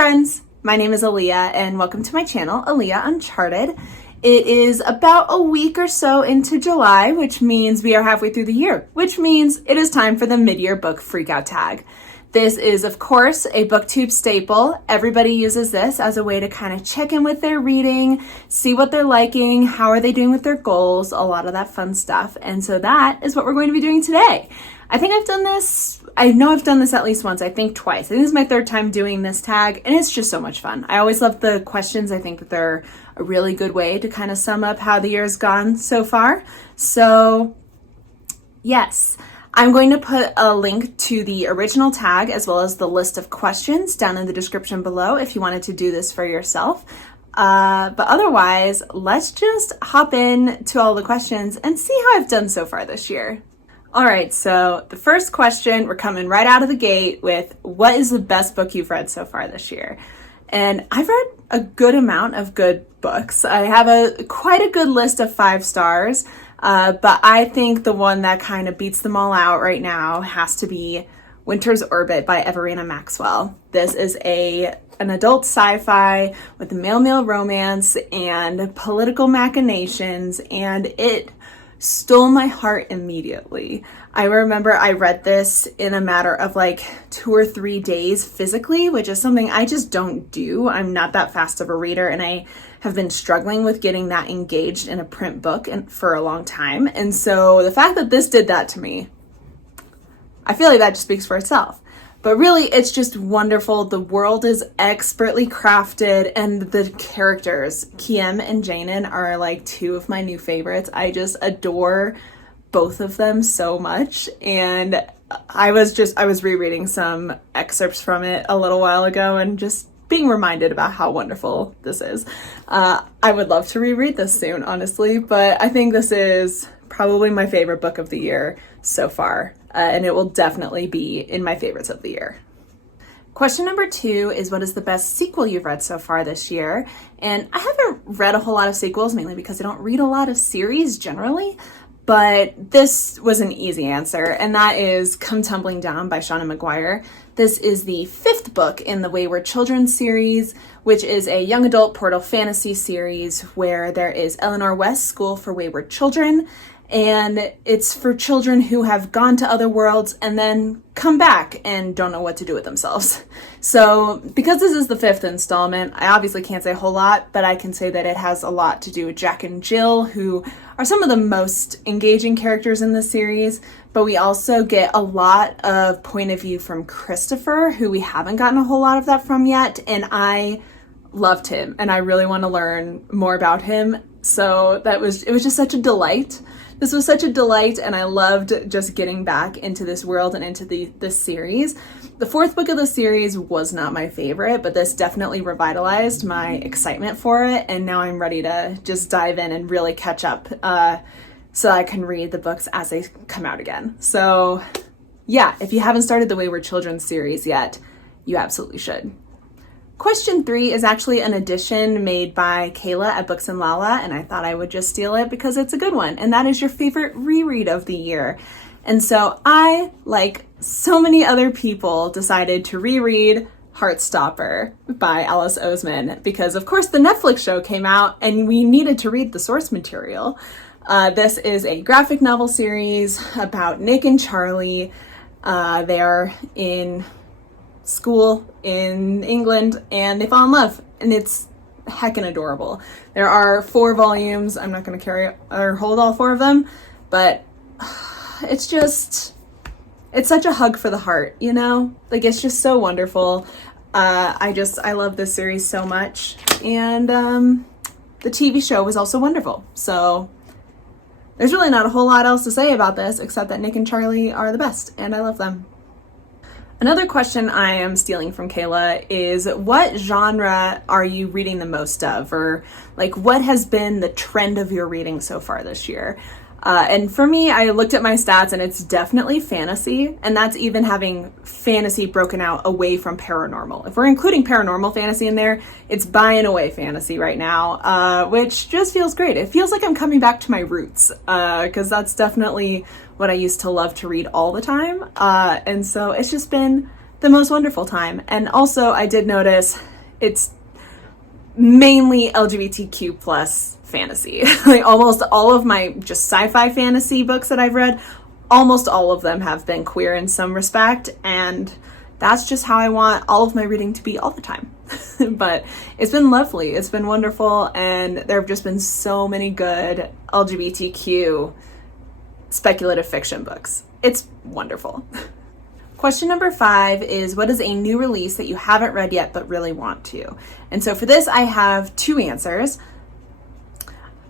friends, my name is Aaliyah and welcome to my channel, Aaliyah Uncharted. It is about a week or so into July, which means we are halfway through the year, which means it is time for the mid-year book Freakout tag. This is, of course, a BookTube staple. Everybody uses this as a way to kind of check in with their reading, see what they're liking, how are they doing with their goals, a lot of that fun stuff. And so that is what we're going to be doing today. I think I've done this, I know I've done this at least once, I think twice. I think this is my third time doing this tag, and it's just so much fun. I always love the questions. I think that they're a really good way to kind of sum up how the year's gone so far. So, yes. I'm going to put a link to the original tag as well as the list of questions down in the description below if you wanted to do this for yourself. But otherwise, let's just hop in to all the questions and see how I've done so far this year. All right, so the first question, we're coming right out of the gate with, what is the best book you've read so far this year? And I've read a good amount of good books. I have quite a good list of 5 stars. But I think the one that kind of beats them all out right now has to be Winter's Orbit by Everina Maxwell. This is an adult sci-fi with a male-male romance and political machinations, and it stole my heart immediately. I remember I read this in a matter of like 2 or 3 days physically, which is something I just don't do. I'm not that fast of a reader, and I have been struggling with getting that engaged in a print book for a long time. And so the fact that this did that to me, I feel like that just speaks for itself. But really, it's just wonderful. The world is expertly crafted, and the characters, Kiem and Janen, are like 2 of my new favorites. I just adore both of them so much. And I was rereading some excerpts from it a little while ago and just being reminded about how wonderful this is. I would love to reread this soon, honestly, but I think this is probably my favorite book of the year so far, and it will definitely be in my favorites of the year. Question number 2 is, what is the best sequel you've read so far this year? And I haven't read a whole lot of sequels, mainly because I don't read a lot of series generally, but this was an easy answer, and that is Come Tumbling Down by Shauna McGuire. This is the 5th book in the Wayward Children series, which is a young adult portal fantasy series where there is Eleanor West's School for Wayward Children, and it's for children who have gone to other worlds and then come back and don't know what to do with themselves. So because this is the 5th installment, I obviously can't say a whole lot, but I can say that it has a lot to do with Jack and Jill, who are some of the most engaging characters in the series, but we also get a lot of point of view from Christopher, who we haven't gotten a whole lot of that from yet, and I loved him, and I really want to learn more about him. So it was just such a delight. This was such a delight, and I loved just getting back into this world and into this series. The 4th book of the series was not my favorite, but this definitely revitalized my excitement for it, and now I'm ready to just dive in and really catch up so I can read the books as they come out again. So yeah, if you haven't started the Wayward Children series yet, you absolutely should. Question 3 is actually an edition made by Kayla at Books and Lala, and I thought I would just steal it because it's a good one, and that is your favorite reread of the year. And so I, like so many other people, decided to reread Heartstopper by Alice Oseman because, of course, the Netflix show came out and we needed to read the source material. This is a graphic novel series about Nick and Charlie. They are in school in England and they fall in love, and it's heckin' adorable. There are 4 volumes. I'm not going to carry or hold all 4 of them, but it's such a hug for the heart, you know? Like, it's just so wonderful. I love this series so much, and the TV show was also wonderful. So there's really not a whole lot else to say about this except that Nick and Charlie are the best, and I love them. Another question I am stealing from Kayla is, what genre are you reading the most of? Or like, what has been the trend of your reading so far this year? And for me, I looked at my stats and it's definitely fantasy, and that's even having fantasy broken out away from paranormal. If we're including paranormal fantasy in there, it's buying away fantasy right now, which just feels great. It feels like I'm coming back to my roots, because that's definitely what I used to love to read all the time. And so it's just been the most wonderful time. And also I did notice It's mainly LGBTQ plus fantasy. Like almost all of my just sci-fi fantasy books that I've read, almost all of them have been queer in some respect, and that's just how I want all of my reading to be all the time. But it's been lovely, it's been wonderful, and there have just been so many good LGBTQ speculative fiction books. It's wonderful. Question number 5 is, what is a new release that you haven't read yet but really want to? And so for this, I have 2 answers.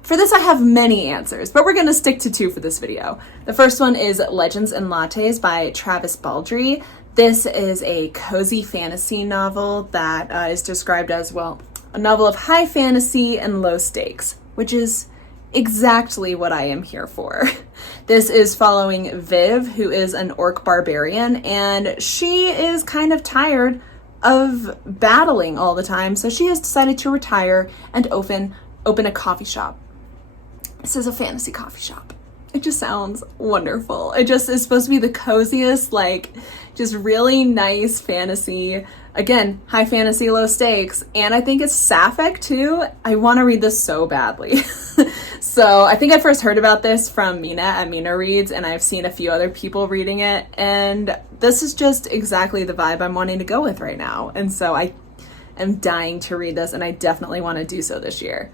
For this, I have many answers, but we're going to stick to 2 for this video. The first one is Legends and Lattes by Travis Baldree. This is a cozy fantasy novel that is described as, well, a novel of high fantasy and low stakes, which is exactly what I am here for. This is following Viv, who is an orc barbarian, and she is kind of tired of battling all the time, so she has decided to retire and open a coffee shop. This is a fantasy coffee shop. It just sounds wonderful. It just is supposed to be the coziest, like, just really nice fantasy. Again, high fantasy, low stakes. And I think it's sapphic too. I want to read this so badly. So I think I first heard about this from Mina at Mina Reads, and I've seen a few other people reading it. And this is just exactly the vibe I'm wanting to go with right now. And so I am dying to read this, and I definitely want to do so this year.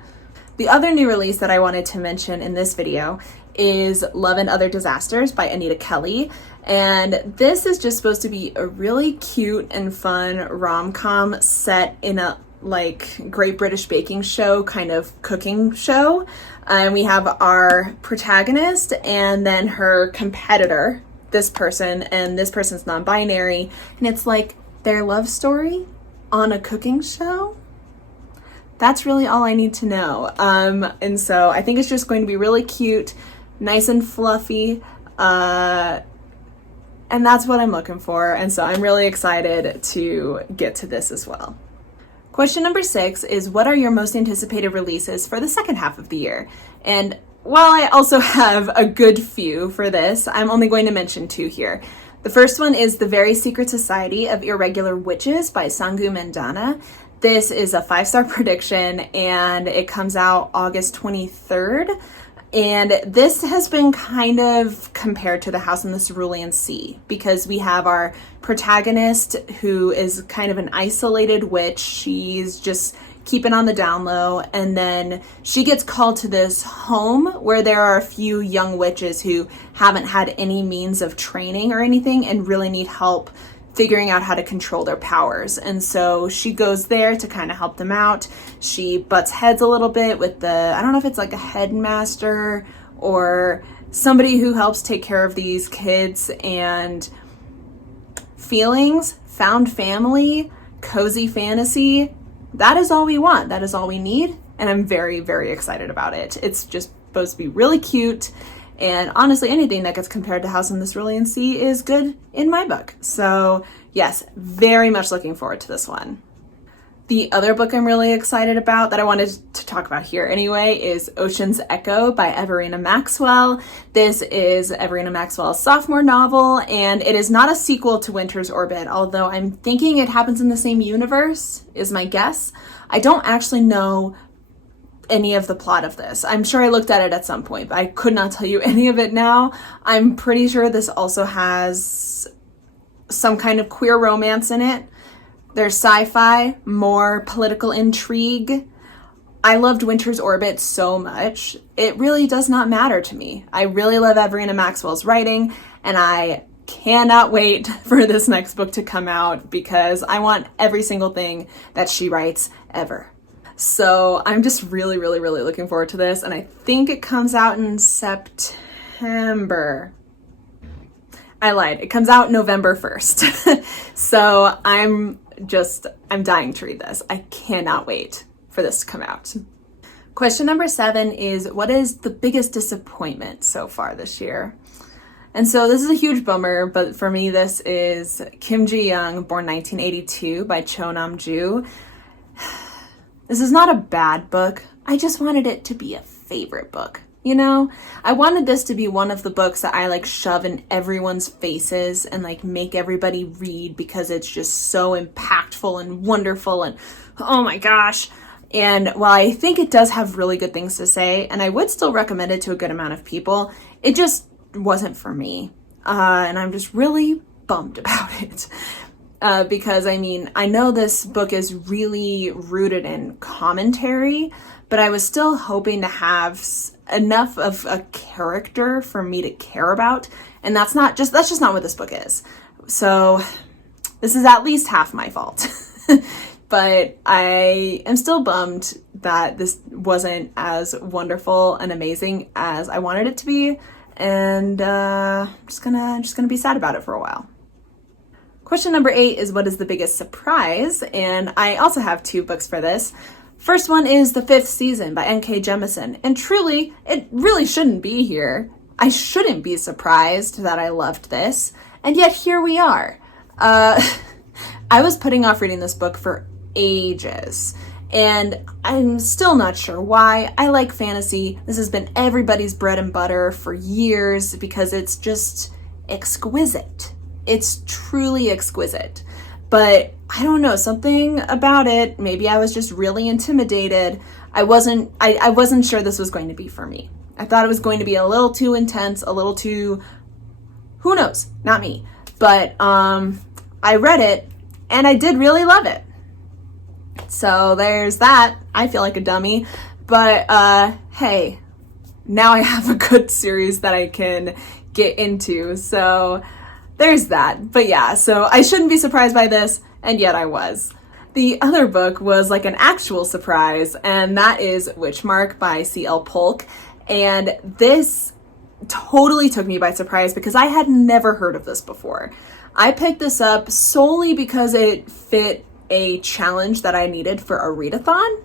The other new release that I wanted to mention in this video is Love and Other Disasters by Anita Kelly. And this is just supposed to be a really cute and fun rom-com set in a like Great British Baking Show kind of cooking show. And we have our protagonist and then her competitor, this person, and this person's non-binary. And it's like their love story on a cooking show. That's really all I need to know. And so I think it's just going to be really cute, nice and fluffy, and that's what I'm looking for. And so I'm really excited to get to this as well. Question number 6 is, what are your most anticipated releases for the second half of the year? And while I also have a good few for this, I'm only going to mention 2 here. The first one is The Very Secret Society of Irregular Witches by Sangu Mandana. This is a 5-star prediction, and it comes out August 23rd. And this has been kind of compared to The House in the Cerulean Sea, because we have our protagonist who is kind of an isolated witch. She's just keeping on the down low, and then she gets called to this home where there are a few young witches who haven't had any means of training or anything and really need help figuring out how to control their powers. And so she goes there to kind of help them out. She butts heads a little bit with I don't know if it's like a headmaster or somebody who helps take care of these kids, and feelings, found family, cozy fantasy. That is all we want. That is all we need. And I'm very, very excited about it. It's just supposed to be really cute. And honestly, anything that gets compared to House in the Cerulean Sea is good in my book. So yes, very much looking forward to this one. The other book I'm really excited about that I wanted to talk about here anyway is Ocean's Echo by Everina Maxwell. This is Everina Maxwell's sophomore novel, and it is not a sequel to Winter's Orbit, although I'm thinking it happens in the same universe, is my guess. I don't actually know any of the plot of this. I'm sure I looked at it at some point, but I could not tell you any of it now. I'm pretty sure this also has some kind of queer romance in it. There's sci-fi, more political intrigue. I loved Winter's Orbit so much. It really does not matter to me. I really love Everina Maxwell's writing, and I cannot wait for this next book to come out because I want every single thing that she writes ever. So I'm just really, really, really looking forward to this, and I think it comes out in September. I lied. It comes out November 1st. So I'm dying to read this. I cannot wait for this to come out. Question number 7 is, what is the biggest disappointment so far this year? And so this is a huge bummer, but for me, this is Kim Ji-young, born 1982 by Cho Nam-ju. This is not a bad book. I just wanted it to be a favorite book. you know? I wanted this to be one of the books that I like shove in everyone's faces and like make everybody read because it's just so impactful and wonderful and oh my gosh. And while I think it does have really good things to say, and I would still recommend it to a good amount of people, it just wasn't for me. And I'm just really bummed about it. Because I mean, I know this book is really rooted in commentary, but I was still hoping to have enough of a character for me to care about. And that's just not what this book is. So this is at least half my fault. But I am still bummed that this wasn't as wonderful and amazing as I wanted it to be. And I'm just gonna be sad about it for a while. Question number 8 is what is the biggest surprise? And I also have 2 books for this. First one is The Fifth Season by N.K. Jemisin. And truly, it really shouldn't be here. I shouldn't be surprised that I loved this. And yet here we are. I was putting off reading this book for ages. And I'm still not sure why. I like fantasy. This has been everybody's bread and butter for years because it's just exquisite. It's truly exquisite. But I don't know, something about it, maybe I was just really intimidated. I wasn't sure this was going to be for me. I thought it was going to be a little too intense, a little too, who knows, not me. But I read it and I did really love it. So there's that. I feel like a dummy, but hey, now I have a good series that I can get into. So there's that. But yeah, so I shouldn't be surprised by this, and yet I was. The other book was like an actual surprise, and that is Witchmark by C.L. Polk. And this totally took me by surprise because I had never heard of this before. I picked this up solely because it fit a challenge that I needed for a readathon.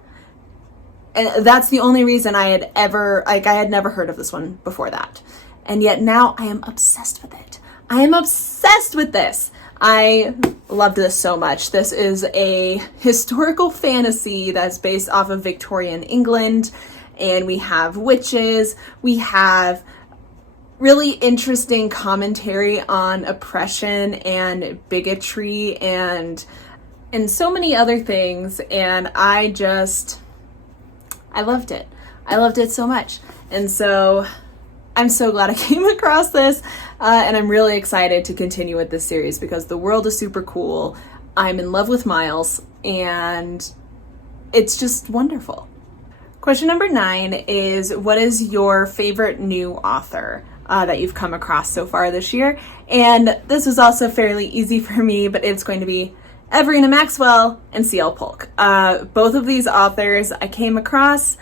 And that's the only reason I had never heard of this one before that. And yet now I am obsessed with it. I am obsessed with this. I loved this so much. This is a historical fantasy that's based off of Victorian England. And we have witches. We have really interesting commentary on oppression and bigotry and so many other things, and I loved it. I loved it so much. And so I'm so glad I came across this, and I'm really excited to continue with this series because the world is super cool. I'm in love with Miles, and it's just wonderful. Question number 9 is, what is your favorite new author that you've come across so far this year? And this was also fairly easy for me, but it's going to be Everina Maxwell and C.L. Polk. Both of these authors I came across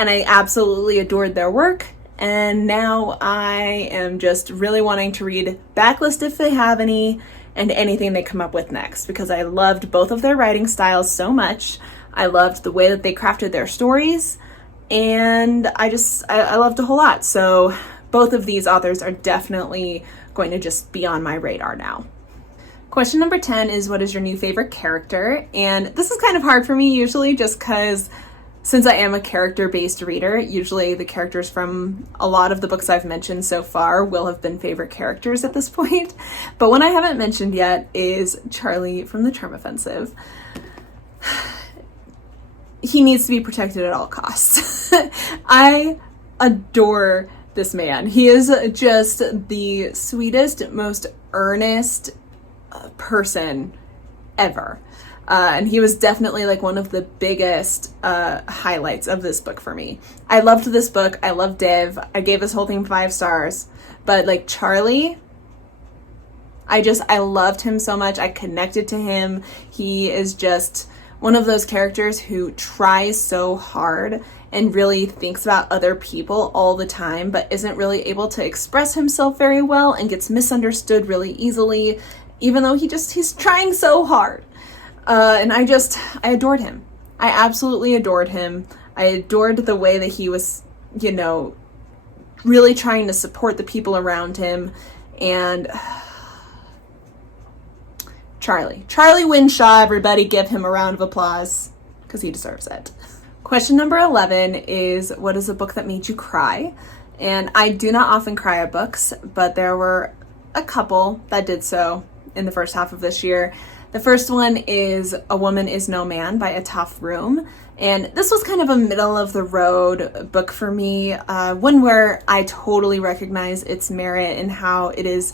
and I absolutely adored their work. And now I am just really wanting to read Backlist if they have any and anything they come up with next because I loved both of their writing styles so much. I loved the way that they crafted their stories and I loved a whole lot. So both of these authors are definitely going to just be on my radar now. Question number 10 is, what is your new favorite character? And this is kind of hard for me usually just because since I am a character-based reader, usually the characters from a lot of the books I've mentioned so far will have been favorite characters at this point. But one I haven't mentioned yet is Charlie from the Charm Offensive. He needs to be protected at all costs. I adore this man. He is just the sweetest, most earnest person ever. And he was definitely like one of the biggest highlights of this book for me. I loved this book. I loved Div. I gave this whole thing 5 stars. But like Charlie, I loved him so much. I connected to him. He is just one of those characters who tries so hard and really thinks about other people all the time, but isn't really able to express himself very well and gets misunderstood really easily, even though he's trying so hard. And I adored him. I absolutely adored him. I adored the way that he was, really trying to support the people around him. And Charlie Winshaw, everybody give him a round of applause because he deserves it. Question number 11 is, what is a book that made you cry? And I do not often cry at books, but there were a couple that did so in the first half of this year. The first one is A Woman Is No Man by Ataf Room. And this was kind of a middle of the road book for me, one where I totally recognize its merit and how it is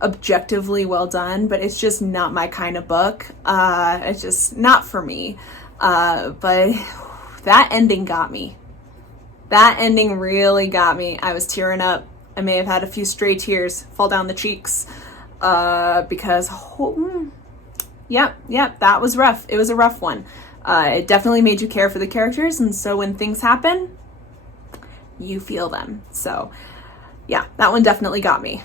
objectively well done, but it's just not my kind of book. It's just not for me. But that ending got me. That ending really got me. I was tearing up. I may have had a few stray tears fall down the cheeks because, that was rough. It was a rough one. It definitely made you care for the characters, and so when things happen, you feel them. So, yeah, that one definitely got me.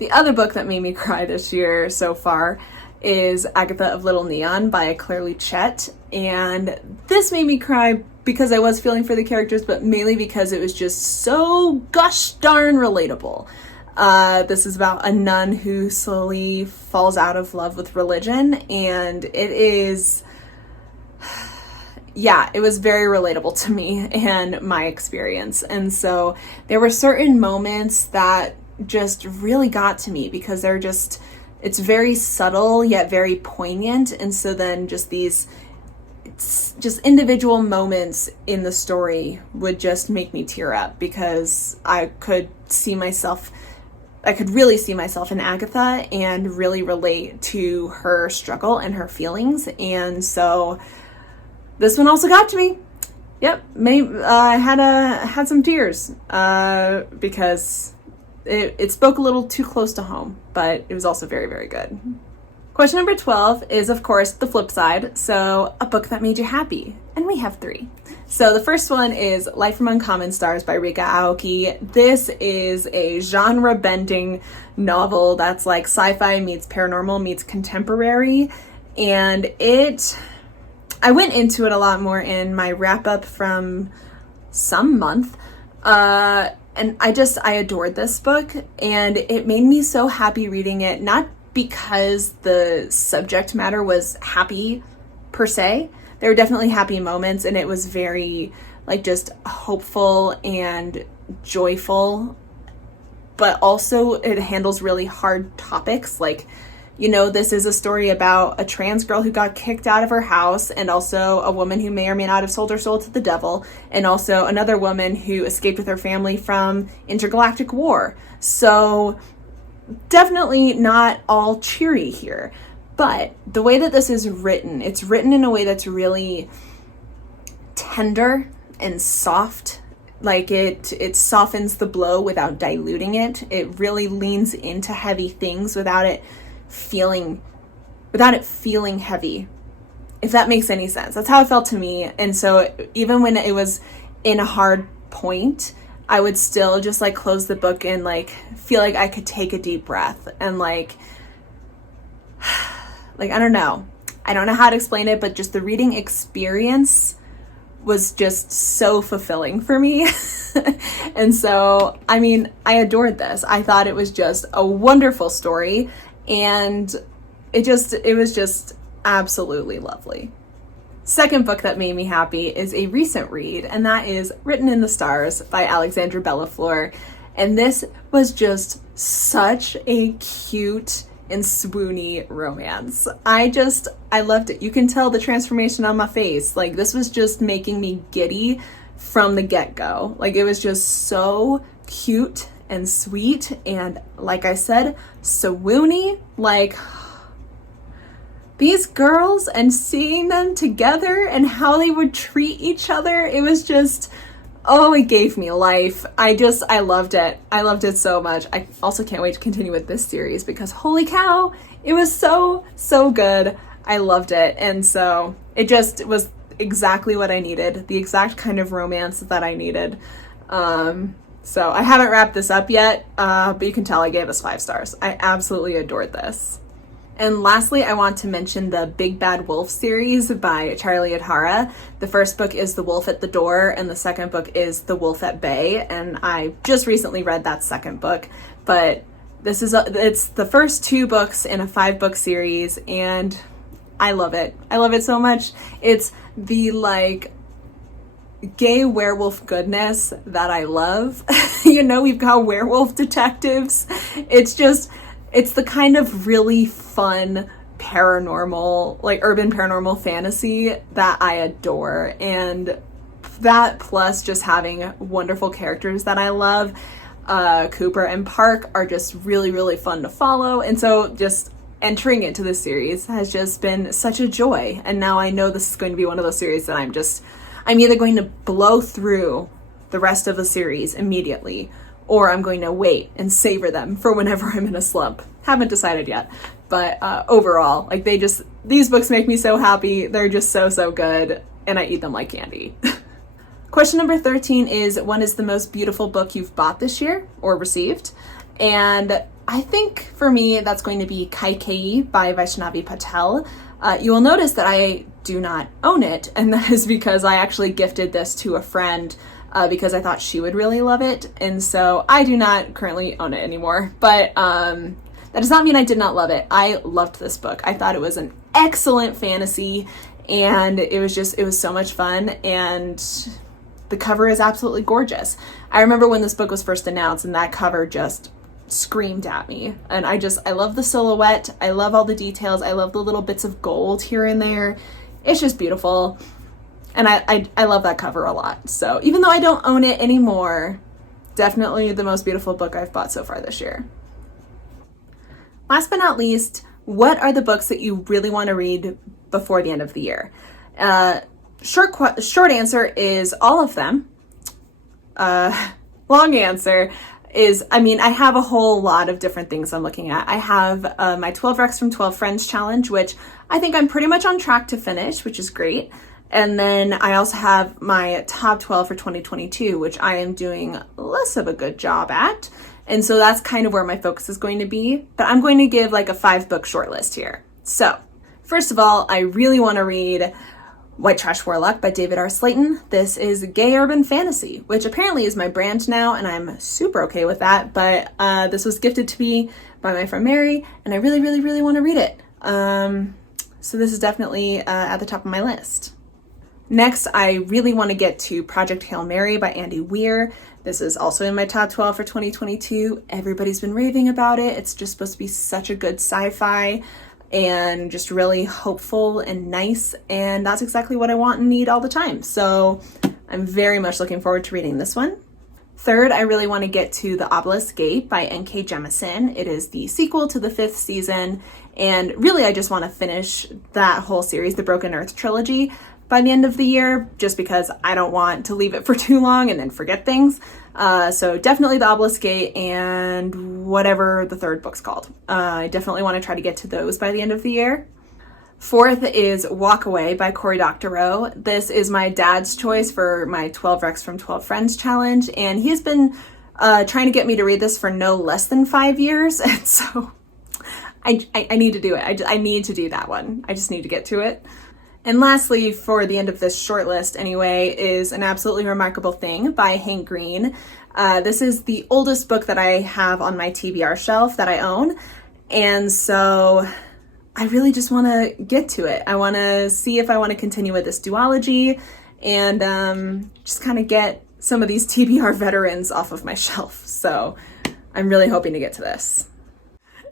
The other book that made me cry this year so far is Agatha of Little Neon by Claire Luchette, and this made me cry because I was feeling for the characters, but mainly because it was just so gosh darn relatable. This is about a nun who slowly falls out of love with religion, and it is, it was very relatable to me and my experience. And so there were certain moments that just really got to me because it's very subtle yet very poignant. And so then just individual moments in the story would just make me tear up because I could really see myself in Agatha and really relate to her struggle and her feelings. And so this one also got to me. Yep, I had some tears because it spoke a little too close to home, but it was also very, very good. Question number 12 is, of course, the flip side. So, a book that made you happy. And we have 3. So, the first one is Life from Uncommon Stars by Rika Aoki. This is a genre-bending novel that's like sci-fi meets paranormal meets contemporary. And I went into it a lot more in my wrap-up from some month. And I adored this book. And it made me so happy reading it, not because the subject matter was happy per se. There were definitely happy moments, and it was very just hopeful and joyful, but also it handles really hard topics. This is a story about a trans girl who got kicked out of her house, and also a woman who may or may not have sold her soul to the devil, and also another woman who escaped with her family from intergalactic war. So definitely not all cheery here, but the way that this is written, it's written in a way that's really tender and soft. It softens the blow without diluting it. It really leans into heavy things without it feeling heavy, if that makes any sense. That's how it felt to me. And so even when it was in a hard point, I would still just close the book and feel like I could take a deep breath and I don't know how to explain it, but just the reading experience was just so fulfilling for me. And so, I adored this. I thought it was just a wonderful story, and it was just absolutely lovely. Second book that made me happy is a recent read, and that is Written in the Stars by Alexandra Bellafleur. And this was just such a cute and swoony romance. I loved it. You can tell the transformation on my face. This was just making me giddy from the get-go. It was just so cute and sweet, and like I said, swoony. These girls and seeing them together and how they would treat each other, it was just, it gave me life. I loved it. I loved it so much. I also can't wait to continue with this series because holy cow, it was so, so good. I loved it. And so it just was exactly what I needed, the exact kind of romance that I needed. So I haven't wrapped this up yet, but you can tell I gave us 5 stars. I absolutely adored this. And lastly, I want to mention the Big Bad Wolf series by Charlie Adhara. The first book is The Wolf at the Door, and the second book is The Wolf at Bay. And I just recently read that second book, but it's the first 2 books in a 5-book series, and I love it. I love it so much. It's the gay werewolf goodness that I love. You know, we've got werewolf detectives. It's the kind of really fun paranormal, like urban paranormal fantasy that I adore. And that plus just having wonderful characters that I love, Cooper and Park are just really, really fun to follow. And so just entering into this series has just been such a joy. And now I know this is going to be one of those series that I'm either going to blow through the rest of the series immediately, or I'm going to wait and savor them for whenever I'm in a slump. Haven't decided yet, but overall, like these books make me so happy. They're just so, so good, and I eat them like candy. Question number 13 is, when is the most beautiful book you've bought this year or received? And I think for me, that's going to be Kaikei by Vaishnavi Patel. You will notice that I do not own it, and that is because I actually gifted this to a friend because I thought she would really love it, and so I do not currently own it anymore. But that does not mean I did not love it. I loved this book. I thought it was an excellent fantasy, and it was so much fun, and the cover is absolutely gorgeous. I remember when this book was first announced, and that cover just screamed at me, and I love the silhouette. I love all the details. I love the little bits of gold here and there. It's just beautiful, and I love that cover a lot. So even though I don't own it anymore, definitely the most beautiful book I've bought so far this year. Last but not least, what are the books that you really want to read before the end of the year? Short answer is all of them. Long answer is, I have a whole lot of different things I'm looking at. I have my 12 Recs from 12 Friends challenge, which I think I'm pretty much on track to finish, which is great. And then I also have my top 12 for 2022, which I am doing less of a good job at. And so that's kind of where my focus is going to be. But I'm going to give like a 5-book shortlist here. So first of all, I really want to read White Trash Warlock by David R. Slayton. This is gay urban fantasy, which apparently is my brand now, and I'm super okay with that. But this was gifted to me by my friend Mary, and I really, really, really want to read it. So this is definitely at the top of my list. Next, I really want to get to Project Hail Mary by Andy Weir. This is also in my top 12 for 2022. Everybody's been raving about it. It's just supposed to be such a good sci-fi and just really hopeful and nice, and that's exactly what I want and need all the time. So I'm very much looking forward to reading this one. Third, I really want to get to The Obelisk Gate by N.K. Jemisin. It is the sequel to the 5th season, and really I just want to finish that whole series, the Broken Earth trilogy, by the end of the year, just because I don't want to leave it for too long and then forget things. So definitely The Obelisk Gate and whatever the third book's called. I definitely want to try to get to those by the end of the year. Fourth is Walk Away by Cory Doctorow. This is my dad's choice for my 12 Recs from 12 Friends challenge, and he has been trying to get me to read this for no less than 5 years, and so I need to do it. I need to do that one. I just need to get to it. And lastly, for the end of this short list anyway, is An Absolutely Remarkable Thing by Hank Green. This is the oldest book that I have on my TBR shelf that I own. And so I really just want to get to it. I want to see if I want to continue with this duology and just kind of get some of these TBR veterans off of my shelf. So I'm really hoping to get to this.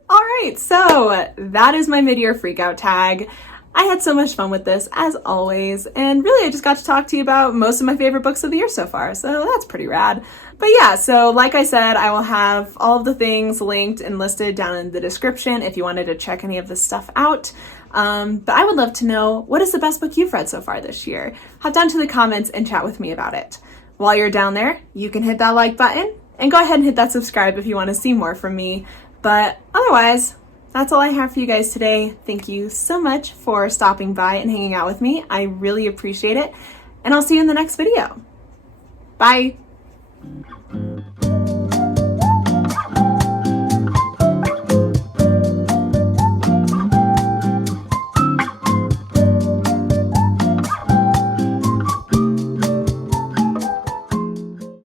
All right, so that is my mid-year freakout tag. I had so much fun with this, as always, and really I just got to talk to you about most of my favorite books of the year so far, so that's pretty rad. But yeah, so like I said, I will have all of the things linked and listed down in the description if you wanted to check any of this stuff out. But I would love to know, what is the best book you've read so far this year? Hop down to the comments and chat with me about it. While you're down there, you can hit that like button, and go ahead and hit that subscribe if you want to see more from me. But otherwise, that's all I have for you guys today. Thank you so much for stopping by and hanging out with me. I really appreciate it. And I'll see you in the next video. Bye.